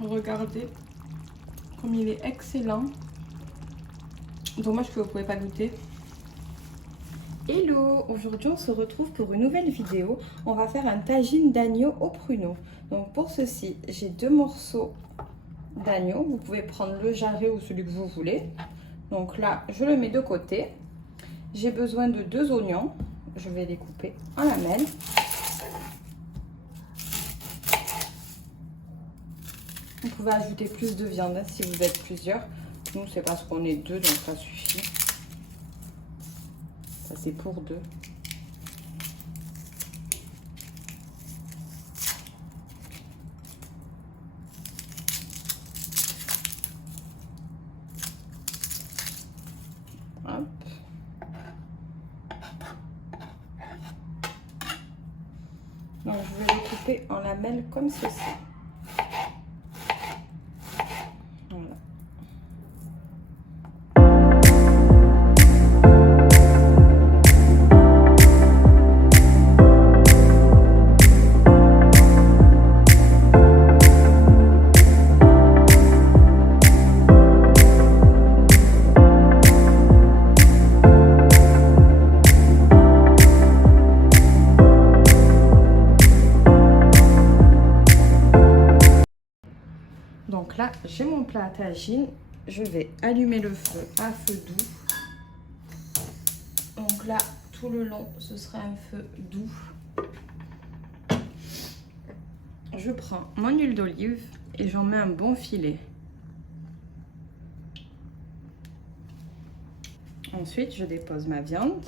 Regardez comme il est excellent. Dommage que vous ne pouvez pas goûter. Hello, aujourd'hui on se retrouve pour une nouvelle vidéo. On va faire un tagine d'agneau au pruneau. Donc pour ceci, j'ai 2 morceaux d'agneau. Vous pouvez prendre le jarret ou celui que vous voulez. Donc là, je le mets de côté. J'ai besoin de 2 oignons. Je vais les couper en lamelles. Vous pouvez ajouter plus de viande si vous êtes plusieurs. Nous, c'est parce qu'on est 2, donc ça suffit. Ça, c'est pour 2. Hop. Donc, je vais le couper en lamelles comme ceci. Voilà. Donc là, j'ai mon plat à tagine. Je vais allumer le feu à feu doux. Donc là, tout le long, ce sera un feu doux. Je prends mon huile d'olive et j'en mets un bon filet. Ensuite, je dépose ma viande.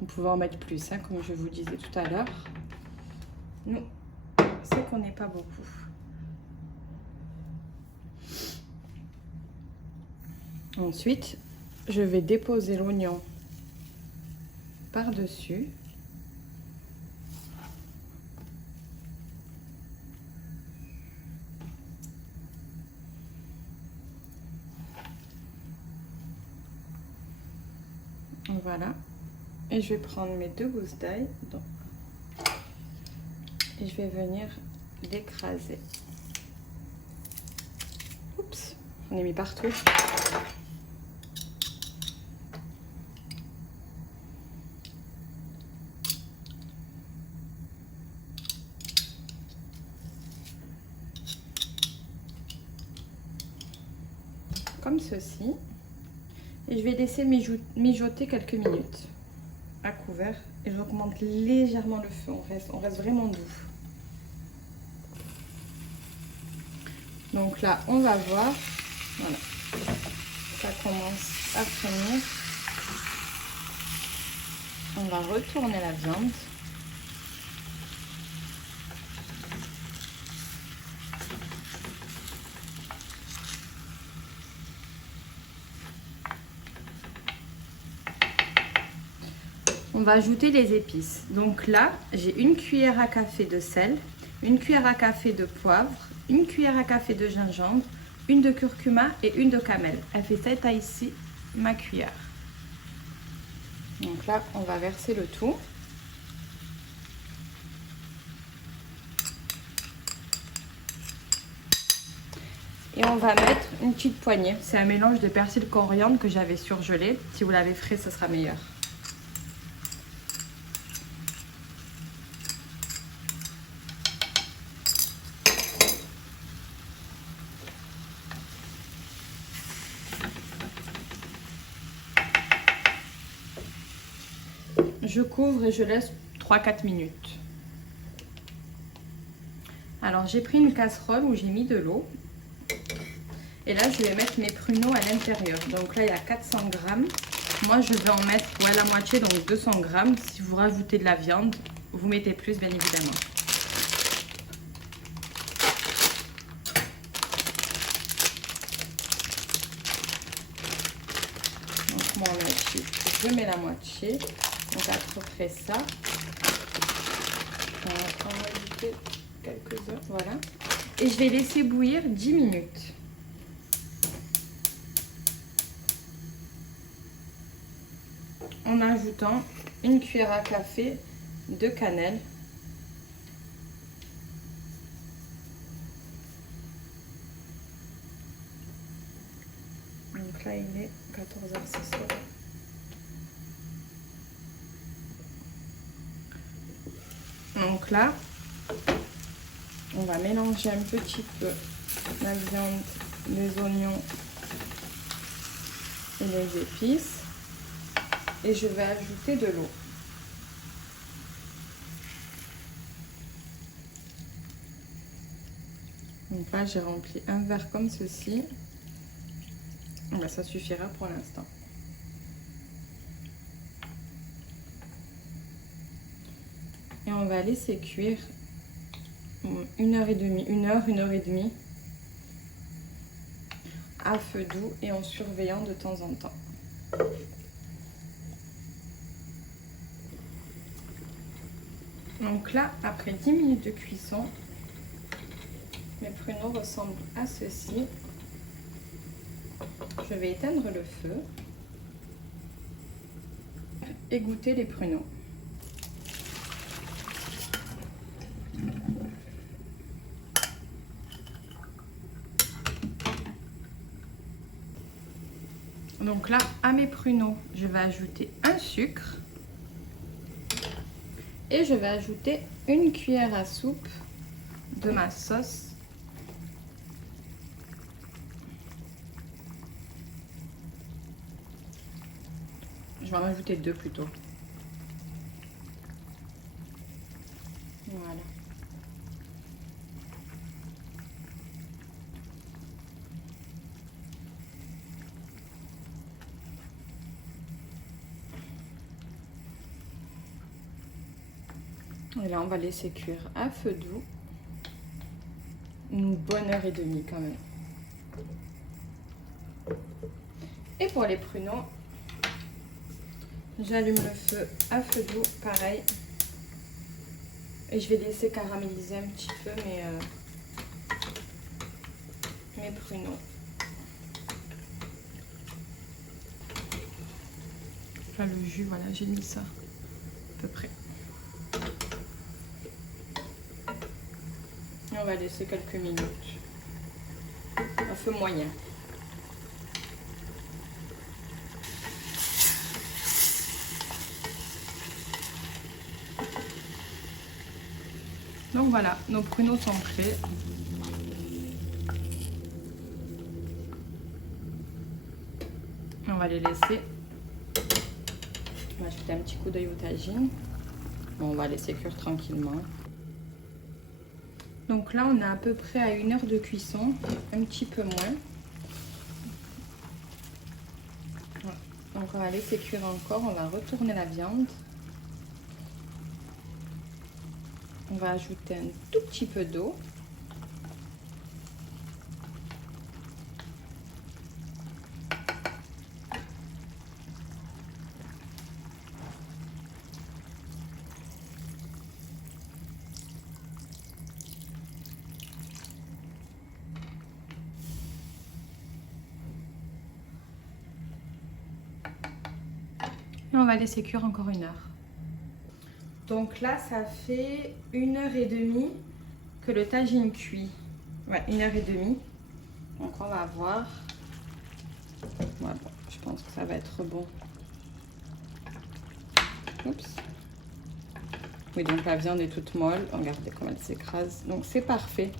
Vous pouvez en mettre plus, hein, comme je vous disais tout à l'heure. Nous, c'est qu'on n'est pas beaucoup. Ensuite, je vais déposer l'oignon par-dessus. Voilà. Et je vais prendre mes 2 gousses d'ail. Et je vais venir l'écraser. Oups, j'en ai mis partout. Comme ceci. Et je vais laisser mijoter quelques minutes à couvert. Et j'augmente légèrement le feu. On reste vraiment doux. Donc là, on va voir. Voilà. Ça commence à frémir. On va retourner la viande. On va ajouter les épices. Donc là, j'ai 1 cuillère à café de sel, 1 cuillère à café de poivre, 1 cuillère à café de gingembre, 1 de curcuma et 1 de cannelle. Elle fait cette taille ici, ma cuillère. Donc là, on va verser le tout. Et on va mettre une petite poignée. C'est un mélange de persil coriandre que j'avais surgelé. Si vous l'avez frais, ce sera meilleur. Je couvre et je laisse 3-4 minutes. Alors j'ai pris une casserole où j'ai mis de l'eau. Et là je vais mettre mes pruneaux à l'intérieur. Donc là il y a 400 grammes. Moi je vais en mettre la moitié, donc 200 grammes. Si vous rajoutez de la viande, vous mettez plus bien évidemment. Donc moi là-dessus, je mets la moitié. Donc à peu près ça. On va en rajouter quelques-uns, voilà. Et je vais laisser bouillir 10 minutes. En ajoutant 1 cuillère à café de cannelle Donc là, il est 14h ce soir. Donc là, on va mélanger un petit peu la viande, les oignons et les épices. Et je vais ajouter de l'eau. Donc là, j'ai rempli un verre comme ceci. Ben, ça suffira pour l'instant. Et on va laisser cuire 1h30, 1h, 1h30 à feu doux et en surveillant de temps en temps. Donc là, après 10 minutes de cuisson, mes pruneaux ressemblent à ceci. Je vais éteindre le feu et goûter les pruneaux. Donc là, à mes pruneaux, je vais ajouter un sucre et je vais ajouter une cuillère à soupe de ma sauce. Je vais en ajouter 2 plutôt. Voilà. Et là, on va laisser cuire à feu doux une bonne 1h30 quand même. Et pour les pruneaux, j'allume le feu à feu doux, pareil. Et je vais laisser caraméliser un petit peu mes pruneaux. Là, le jus, voilà, j'ai mis ça à peu près. Et on va laisser quelques minutes à feu moyen. Donc voilà, nos pruneaux sont prêts. On va les laisser. On va ajouter un petit coup d'œil au tagine. On va laisser cuire tranquillement. Donc là, on est à peu près à 1 heure de cuisson, un petit peu moins. Voilà. Donc on va laisser cuire encore, on va retourner la viande. On va ajouter un tout petit peu d'eau. Et on va laisser cuire encore 1 heure. Donc là, ça fait 1h30 que le tagine cuit. Ouais, 1h30. Donc on va voir. Voilà, je pense que ça va être bon. Oups. Oui, donc la viande est toute molle. Regardez comment elle s'écrase. Donc c'est parfait.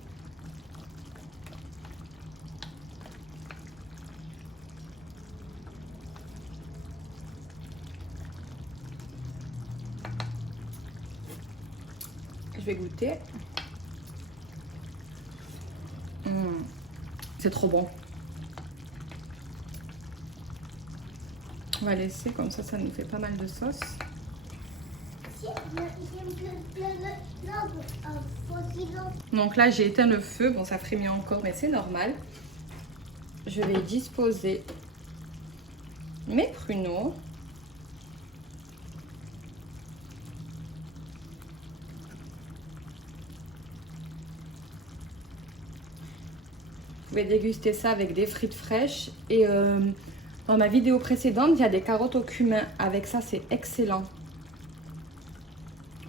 Je vais goûter. C'est trop bon. On va laisser comme ça nous fait pas mal de sauce. Donc là, j'ai éteint le feu. Bon, ça frémit encore, mais c'est normal. Je vais disposer mes pruneaux. Vous pouvez déguster ça avec des frites fraîches. Et dans ma vidéo précédente, il y a des carottes au cumin. Avec ça, c'est excellent.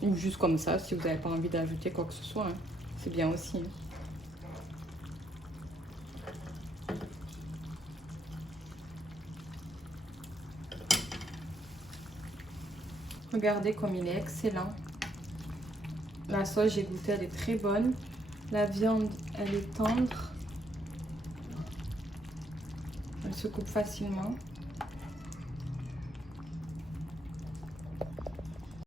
Ou juste comme ça, si vous n'avez pas envie d'ajouter quoi que ce soit. Hein. C'est bien aussi. Hein. Regardez comme il est excellent. La sauce, j'ai goûté, elle est très bonne. La viande, elle est tendre. Elle se coupe facilement.